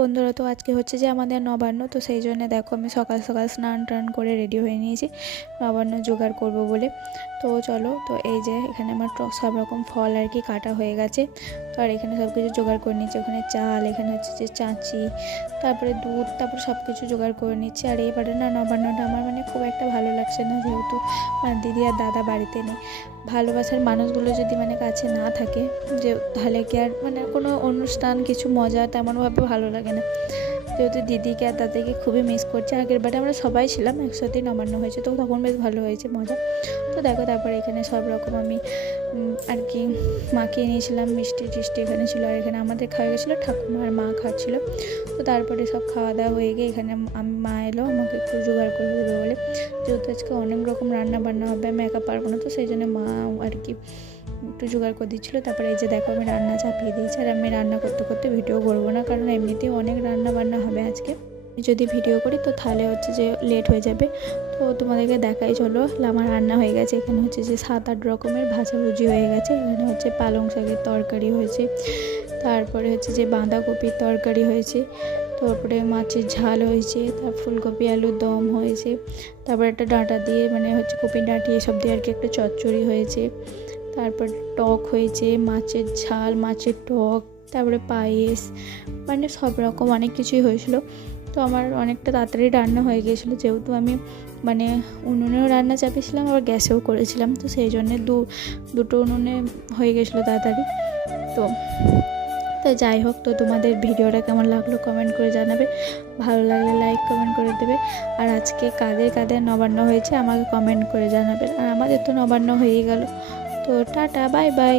বন্ধুরা, তো আজকে হচ্ছে যে আমাদের নবান্ন, তো সেই জন্য দেখো আমি সকাল সকাল স্নান টান করে রেডি হয়ে নিয়েছি নবান্ন জোগাড় করব বলে। তো চলো, তো এই যে এখানে আমার সব রকম ফল আর কি কাটা হয়ে গেছে। তো আর এখানে সব কিছু জোগাড় করে নিচ্ছি, ওখানে চাল, এখানে হচ্ছে যে চাঁচি, তারপরে দুধ, তারপরে সব কিছু জোগাড় করে নিচ্ছি। আর এবারে না নবান্নটা আমার খুব একটা ভালো লাগছে না, যেহেতু দিদি আর দাদা বাড়িতে নেই। ভালোবাসার মানুষগুলো যদি কাছে না থাকে, যে তাহলে কি আর কোনো অনুষ্ঠান কিছু মজা তেমনভাবে ভালো লাগে না। যেহেতু দিদিকে আর দাদাকে খুবই মিস করছে। আগের বারে আমরা সবাই ছিলাম একসাথেই নবান্ন হয়েছে, তো তখন বেশ ভালো হয়েছে মজা। তো দেখো, তারপরে এখানে সব রকম আমি আর কি মাখিয়ে নিয়েছিলাম, মিষ্টি টিষ্টি এখানে ছিল। আর এখানে আমাদের খাওয়া গেছিলো, ঠাকুমা আর মা খাচ্ছিলো। তো তারপরে সব খাওয়া দাওয়া হয়ে গিয়ে এখানে মা এলো আমাকে একটু জোগাড় করে দেবে বলে, যেহেতু আজকে অনেক রকম রান্না বান্না হবে, আমি একা পারবো না। তো সেই জন্য মা আর কি একটু জোগাড় করে দিচ্ছিলো। তারপরে এই যে দেখো আমি রান্না চাপিয়ে দিয়েছি। আর আমি রান্না করতে করতে ভিডিও করবো না, কারণ এমনিতেই অনেক রান্না বান্না হবে আজকে। যদি ভিডিও করি তো তাহলে হচ্ছে যে লেট হয়ে যাবে। তো তোমাদেরকে দেখাই, চলো। আমার রান্না হয়ে গেছে, এখানে হচ্ছে যে 7-8 রকমের ভাজাভুজি হয়ে গেছে। এখানে হচ্ছে পালং শাকের তরকারি হয়েছে, তারপরে হচ্ছে যে বাঁধাকপির তরকারি হয়েছে, তারপরে মাছের ঝাল হয়েছে, তার ফুলকপি আলুর দম হয়েছে, তারপর একটা ডাঁটা দিয়ে হচ্ছে কপি ডাঁটি এসব দিয়ে আর কি একটা চচ্চড়ি হয়েছে, তারপর টক হয়েছে, মাছের ঝাল, মাছের টক, তারপরে পায়েস, সব রকম অনেক কিছুই হয়েছিল। তো আমার অনেকটা তাড়াতাড়ি রান্না হয়ে গিয়েছিলো, যেহেতু আমি উনুনেও রান্না চাপিয়েছিলাম, আবার গ্যাসেও করেছিলাম। তো সেই জন্যে দুটো উনুনে হয়ে গেছিলো তাড়াতাড়ি। তো যাই হোক, তো তোমাদের ভিডিওটা কেমন লাগলো কমেন্ট করে জানাবে, ভালো লাগলে লাইক কমেন্ট করে দেবে। আর আজকে কাদের কাদের নবান্ন হয়েছে আমাকে কমেন্ট করে জানাবেন। আর আমাদের তো নবান্ন হয়েই গেল। তো টাটা, বাই বাই।